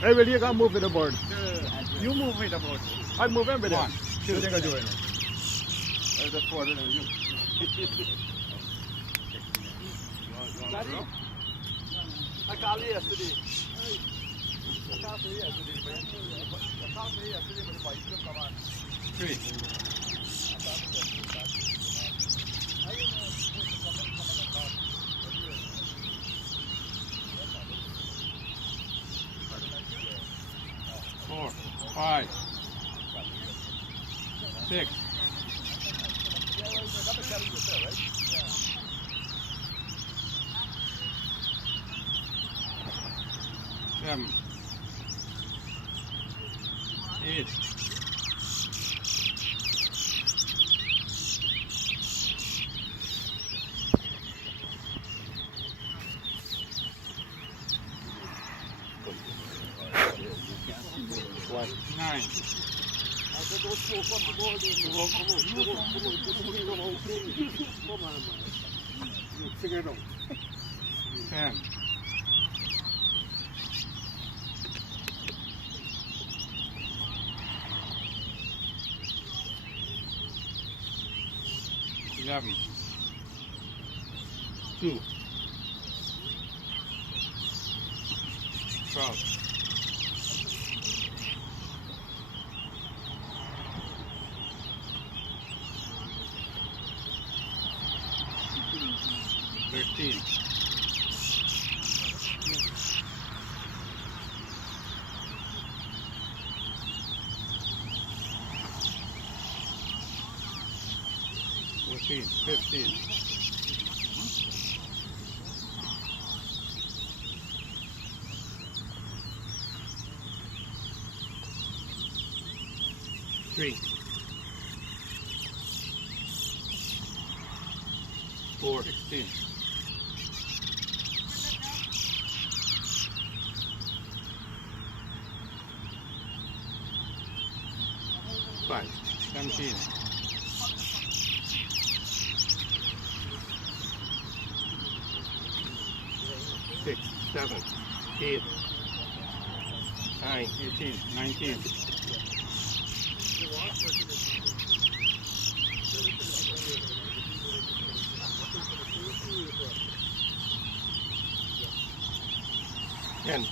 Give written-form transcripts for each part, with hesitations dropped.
Hey, will you go move with the board? You move with the board. I move in with them. 1, 2, You think I do it? the 4, you. I called you yesterday. I called you yesterday, but the bike couldn't come on. 3. Four, 5, 6, 7, 8, 9, 10, 11, 2, 12, 13, 14, 15, 3, 4, 16, 5, 17, 6, 7, 8, 9, 18, 19, 10,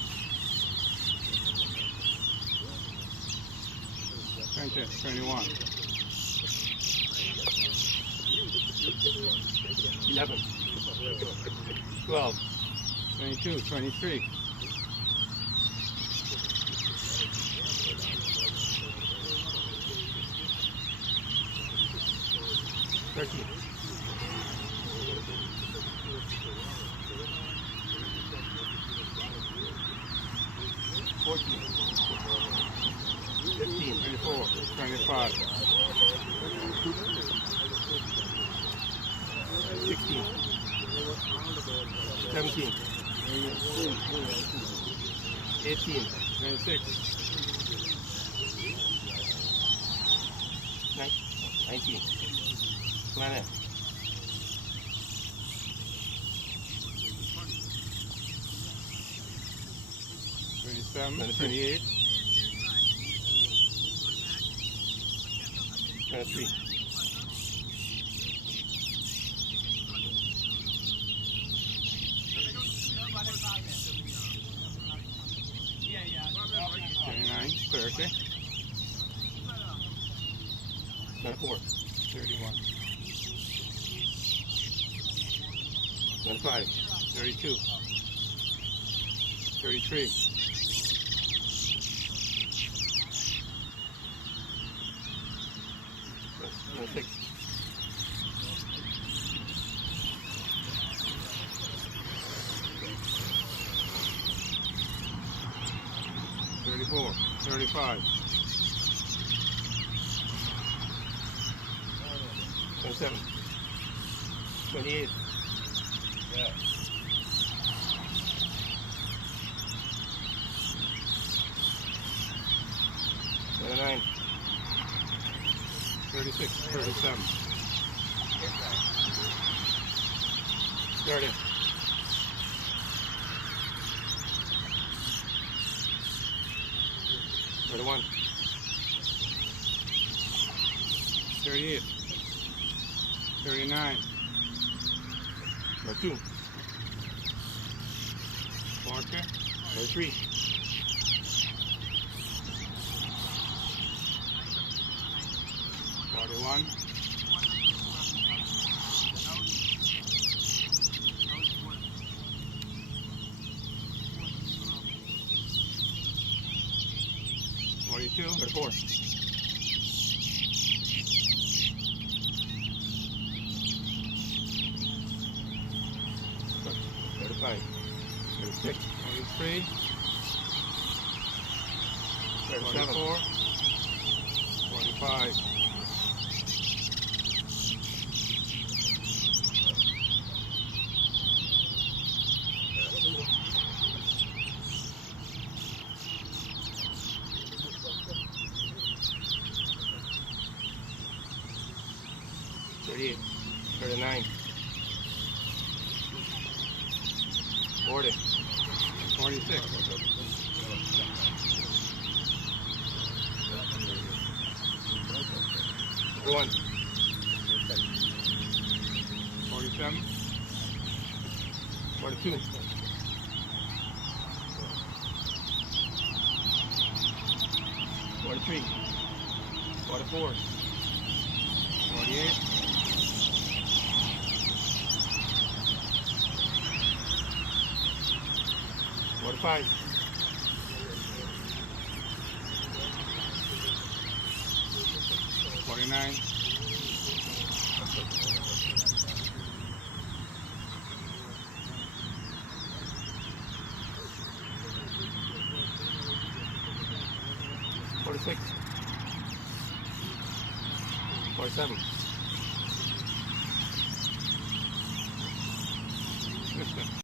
20, 21, 11, 12, 22, 23, 13, 14, 15, 24, 25, 16, 17, 18, 26, 19, 20, 27, 28, 23, 29, 30, 24, 31, 25, 32, 33, 26, 34, 35, 27, 28, 29, 36, 37, 30, 41. 38. 39. 42. 40. 43. 41. 42. 34. 35. 36. 43. 37. 44. 45. 38. 39. 40. 46. 41. 47. 42. 43. 44. 48. 45. 49. 46. 47.